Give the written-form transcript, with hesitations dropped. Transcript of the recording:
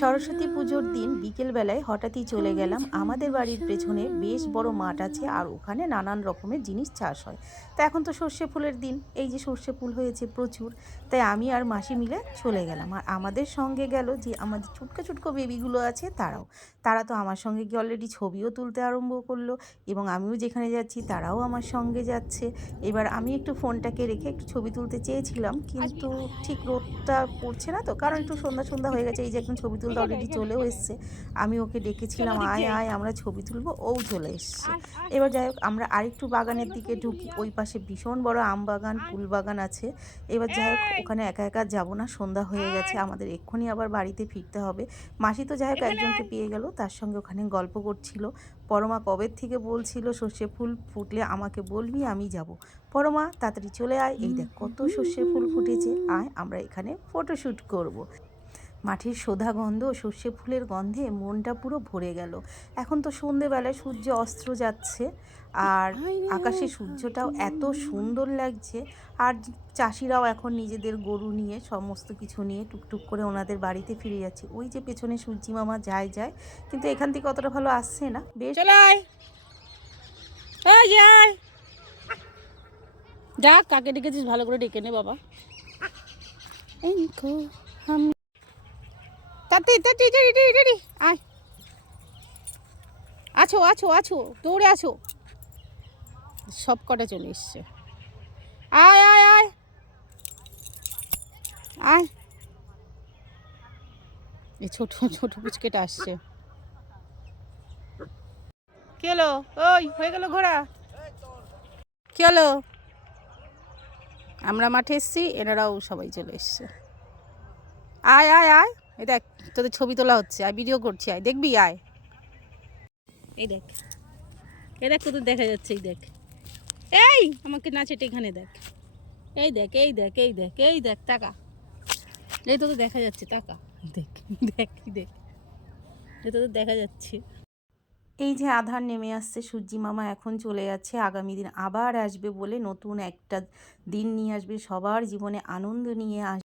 সরস্বতী পুজোর দিন বিকেলবেলায় হঠাৎই চলে গেলাম। আমাদের বাড়ির পেছনে বেশ বড় মাঠ আছে, আর ওখানে নানান রকমের জিনিস চাষ হয়। তা এখন তো সর্ষে ফুলের দিন, এই যে সর্ষে ফুল হয়েছে প্রচুর। তাই আমি আর মাসি মিলে চলে গেলাম, আর আমাদের সঙ্গে গেল যে আমাদের ছুটকো ছুটকো বেবিগুলো আছে তারা তো আমার সঙ্গে গিয়ে অলরেডি ছবিও তুলতে আরম্ভ করলো, এবং আমিও যেখানে যাচ্ছি তারাও আমার সঙ্গে যাচ্ছে। এবার আমি একটু ফোনটাকে রেখে একটু ছবি তুলতে চেয়েছিলাম, কিন্তু ঠিক রোদটা পড়ছে না, তো কারণ একটু সন্ধ্যা সন্ধ্যা হয়ে গেছে। এই যে এখন ছবি তুলতে অলরেডি চলেও এসছে। আমি ওকে ডেকেছিলাম, আয় আয় আমরা ছবি তুলবো, ও চলে এসছে। এবার যাই হোক, আমরা আরেকটু বাগানের দিকে ঢুকি। ওই পাশে ভীষণ বড় আম বাগান, কুল বাগান আছে। এবার যাই হোক, ওখানে একা একা যাবো না, সন্ধ্যা হয়ে গেছে, আমাদের এক্ষুনি আবার বাড়িতে ফিরতে হবে। মাসি তো যাই হোক একজনকে পেয়ে গেল, তার সঙ্গে ওখানে গল্প করছিল। পরমা কবের থেকে বলছিল সর্ষে ফুল ফুটলে আমাকে বলবি, আমি যাব। পরমা তাড়াতাড়ি চলে আয়, এই দেখ কত সর্ষে ফুল ফুটেছে, আয় আমরা এখানে ফটোশ্যুট করব। মাটির সোধা গন্ধ, সর্ষে ফুলের গন্ধে মনটা পুরো ভরে গেল। এখন তো সন্ধেবেলায় সূর্য অস্ত যাচ্ছে, আর আকাশে সূর্যটাও এত সুন্দর লাগছে। আর চাষিরাও এখন নিজেদের গরু নিয়ে সমস্ত কিছু নিয়ে টুকটুক করে ওনাদের বাড়িতে ফিরে যাচ্ছে। ওই যে পেছনে সূর্যি মামা যায়, কিন্তু এখান থেকে অতটা ভালো আসছে না। বেশ ডাক, কাকে ডেকেছিস ভালো করে ডেকে নে বাবা। আয়, আছো আছো আছো, দৌড়ে আছো, সব কটা চলে এসছে। আয় আয় আয় আয়, এই ছোট ছোট পুচকেটা আসছে। কি হলো? ওই হয়ে গেল ঘোড়া। কি হলো? আমরা মাঠে এসছি, এনারাও সবাই চলে এসছে। আয় আয় আয়, এই দেখ তোদের ছবি তোলা হচ্ছে, আয় ভিডিও করছি, আয় দেখবি, আয় এই দেখ, এই দেখ তোদের দেখা যাচ্ছে, এই দেখ, এই আমাকে না চেটে এখানে দেখ, এই দেখ এই দেখ এই দেখ এই দেখ, টাকা, এই তোদের দেখা যাচ্ছে, টাকা দেখ, দেখ দেখ, এই তোদের দেখা যাচ্ছে। এই যে আধার নেমে আসছে, সূর্যি মামা এখন চলে যাচ্ছে, আগামী দিন আবার আসবে বলে নতুন একটা দিন নিয়ে আসবে, সবার জীবনে আনন্দ নিয়ে আসবে।